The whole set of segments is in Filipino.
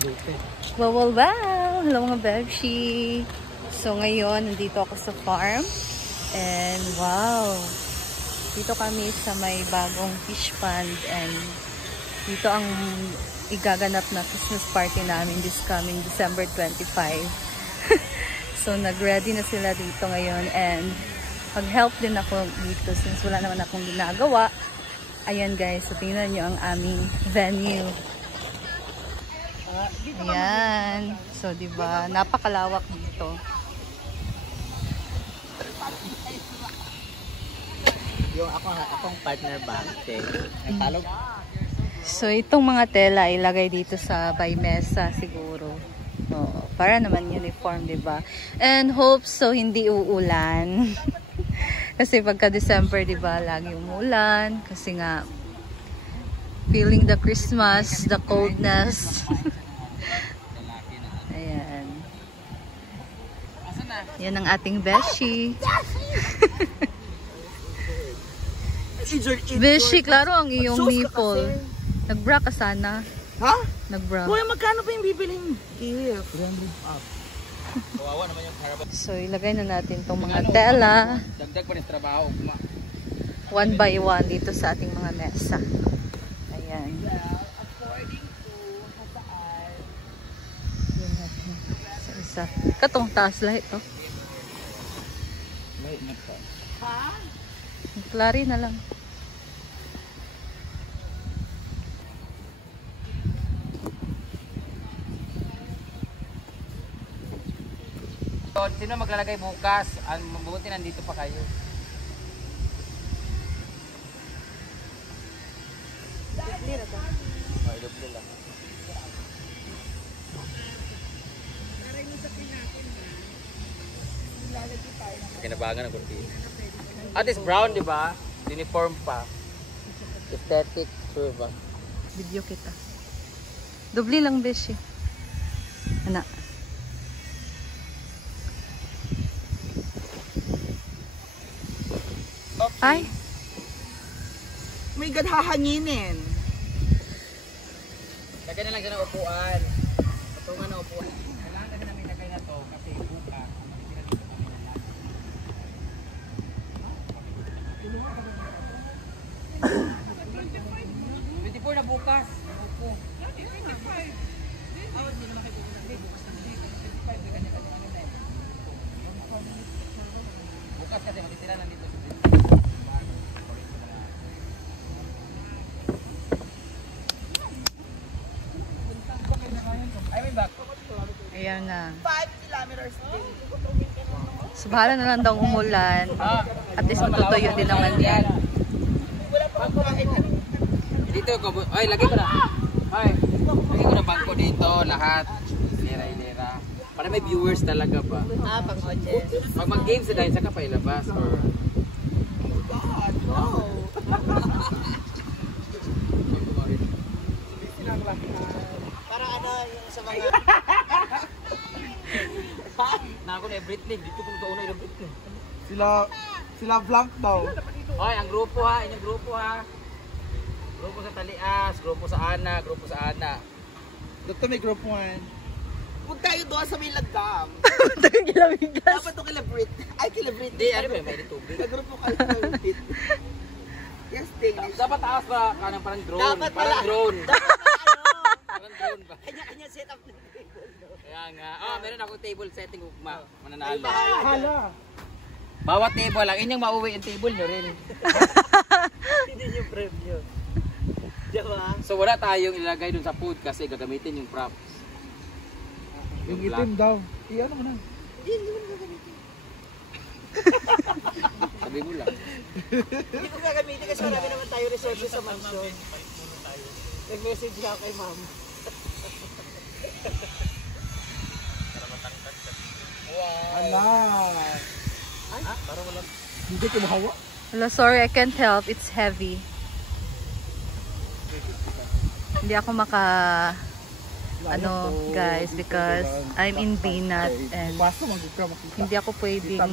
Wow, wow, wow! Hello mga Bebshi! So ngayon, nandito ako sa farm. And wow! Dito kami sa may bagong fish pond. And dito ang igaganap na Christmas party namin this coming December 25. So nag-ready na sila dito ngayon. And mag-help din ako dito since wala naman akong ginagawa. Ayan guys, so tingnan nyo ang aming venue. Ayan. So, diba, napakalawak dito. Yung akong partner ba? Talog. So, itong mga tela ilagay dito sa by mesa siguro. Oo, para naman uniform, diba? And hope so hindi uulan. Kasi pagka December, diba, lagi umulan. Kasi nga, feeling the Christmas, the coldness. Ayan. Yan ang ating beshi. Beshi, klaro ang iyong nipple. Nagbra ka sana. Ha? Nagbra. Kuya, magkano pa yung bibiling gift? 300 up. So, ilagay na natin itong mga tela. Dagdag pa rin trabaho. One by one dito sa ating mga mesa. Ayan. Isa. Katong taas lahat to. Ha? Klari na lang. So, sino maglalagay bukas? Ang mabuti nandito pa kayo. Oh, idoble lang. Kinabangan ang kurti. At is brown, di ba? Uniform pa. Aesthetic, sure ba? Video kita. Dubli lang beshi. Anak. Okay. Ay. May God, hahanginin. Lagyan na lang siya ng upuan. Patungan ng upuan. Kailangan kasi namin lagay na to kasi bukas. Matitira na bukas. Upo. 25. Hindi naman kayo bukas. Bukas na 25. Bukas kasi matitira na dito. Ayan na. 5 kilometers din. So, bahala na lang daw umulan. At least matutuyo din naman yan. Wala pa ako kumain. Dito ko. Ay, lagay ko na. Ay, lagay ko na bangko dito. Lahat. Lera. Para may viewers talaga ba? Pang audience. Pag mag-games na dahil saka pa ilabas. Or... God, no. Para ano yung sa mga... Na ako na Britney. Dito kung doon na Britney. Sila blank daw. Oy, ang grupo ha. Inyong grupo ha. Grupo sa Talias. Grupo sa Ana. Grupo sa Ana. Dito may group 1. Huwag tayo doon sa may lagdam. Dagang kilamigas. Dapat ito kilabrit. Ay, kilabrit. Hindi, ano ba? May tubig. Nag-grupo kayo kilabrit. Yes, thing. Dapat taas ba? Parang drone. Dapat Parang pala. drone. Dapat ano. Parang drone ba? Kanya-kanya setup ng table. Kaya nga. Meron ako table setting ugma. Mananalo. Hala. Bawat table lang. Inyong mauwi yung table nyo rin. Hindi yung premyo. Diba? So wala tayong ilagay dun sa food kasi gagamitin yung props. Yung itim daw. Iyan mo na. Hindi mo gagamitin. Sabi mo lang. Hindi ko gagamitin kasi marami naman tayo resources sa mansion. Nag-message ako kay ma'am. Ala. Ay, parang wala. Hindi ko mahawa. Wala, sorry, I can't help. It's heavy. Hindi ako maka... ano guys, because I'm in Binat and hindi ako pwedeng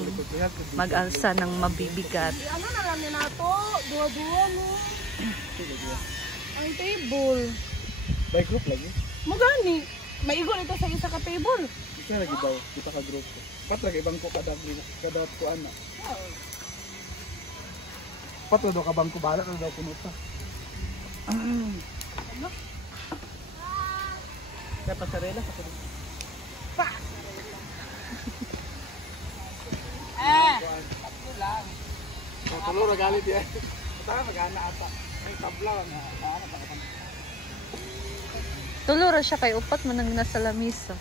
mag-alsa ng mabibigat. Ano na lang nila to? Dua-dua no? Ang table. By group lagi? Magani. Maigon ito sa isa ka table. Ito lagi daw, kita ka grupo. Pat lagi bangko kada ko ana. Pat daw ka bangko bala na daw kuno ta. Kaya pasarela sa kuno. Pa! Tatlo lang. Tulo ra galit ya. Tara magana ata. May tabla nga. Ana pa ka. Tulura siya kay upat man nang nasa lamisa.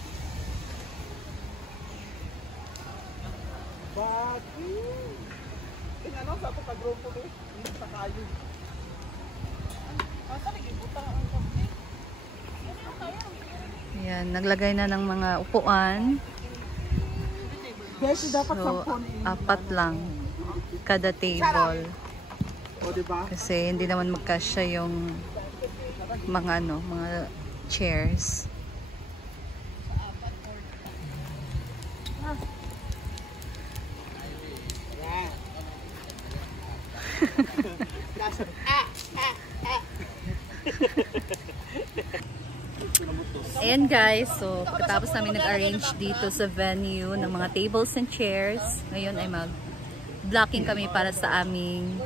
Bakit? Ano sa ito ka-grupo ko? Hindi sa kayo. Asa nag-ibuta ang kape? Ayan, naglagay na ng mga upuan. Guys, dapat So, 4 lang kada table. O, diba? Kasi hindi naman magkasya yung mga mga chairs. Ayan guys, so pagkatapos namin nag-arrange dito sa venue ng mga tables and chairs, ngayon ay mag-blocking kami para sa aming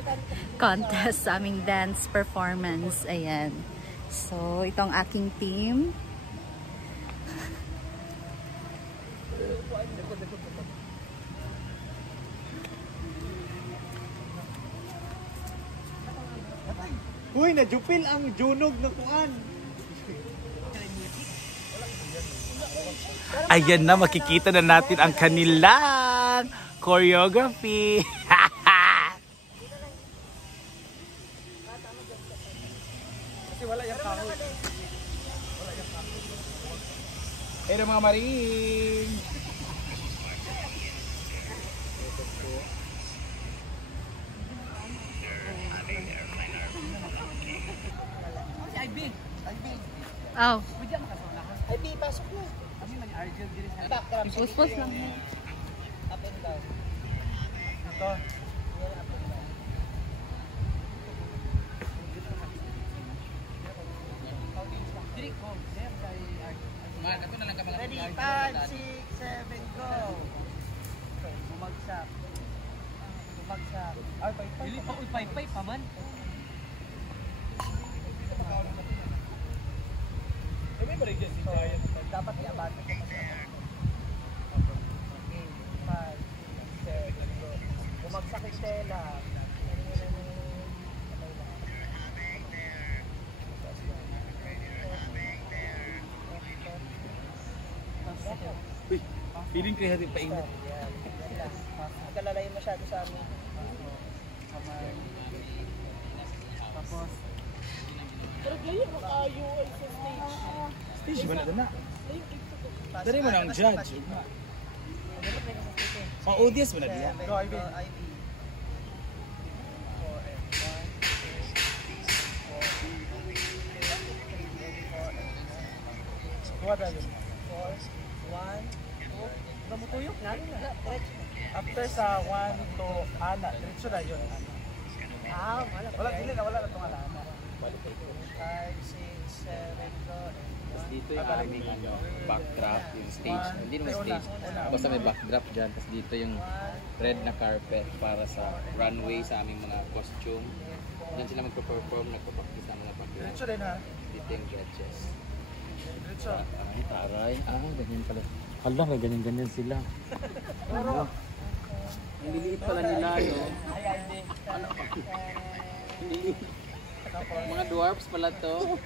contest, sa aming dance performance. Ayan. So, ito ang aking team. Uy, na-jupil ang junog na kuan. Ayan na, makikita na natin ang kanilang choreography. Hello mga maring. Oh, Ay, B, pasok na. Backdrop. ipus-pus lang. Up and down. Ito. Ready, 5, 6, 7, go! Okay, bumagsak. Bumagsak. Ay, pili pa ko, 5 pa man. So, dapat i-abate ko pa siya. Okay, 5, 6, 7, go. Bumagsak yung tela. Feeling creative pa ingat. Nagkalalayo masyado sa amin. Tapos, pero ganyan makayo ay sa stage. Stage ba na na? Dari mo na ang judge. Pang audience mo na diya. Go, Ivy. What are you? 4, 1, 2. Gamutuyok na. After sa 1 to ana, diretso na yun. Ah, wala dili na, wala na itong ana. 5, 6, 7, go. Tapos dito yung aming backdrop, yung stage. Hindi naman stage. Basta may backdrop dyan. Tapos dito yung red na carpet para sa runway sa aming mga costume. Diyan sila magpo-perform, nagpo-practice ang mga backdrop. Diretso rin ha. Dito yung judges. Diretso. Ay, taray. Ganyan pala. Hala, may ganyan-ganyan sila. Ano? Ang liliit pala nila, no? Ano? Mga dwarfs pala to.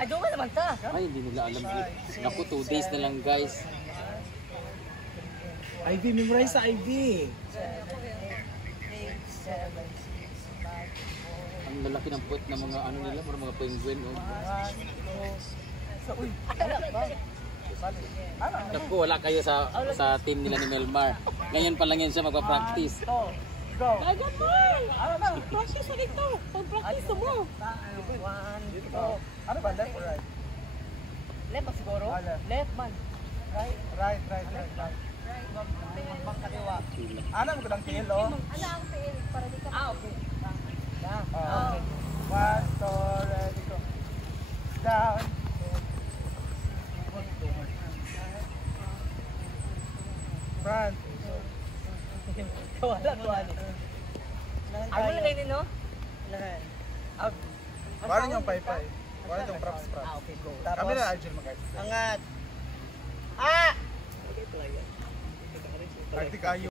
Ay, doon ka naman ka. Ay, hindi nila alam. Naku, 2 days na lang, guys. Ivy, memorize sa Ivy. Ang lalaki ng puwet ng mga ano nila, mga penguin, oh. Naku, wala kayo sa team nila ni Melmar. Ngayon pa lang yan siya magpa-practice. Go. Ay, gamay! Practice na dito. Pag-practice mo. 1, go. Ano ba, left or right? Left ba siguro? Left man. Right. Right. Kaliwa. Ano mo kudang tail, oh? Ano ang tail? Para di ka. Okay. Okay. 1, 2, ready, go. Down. Front. Wala, tuwan. Ano lang ngayon, no? Out. Paano yung pay-pay? Paano yung props? Okay, go. Kami na Arjun mag-art. Angat. Arctic Ayo.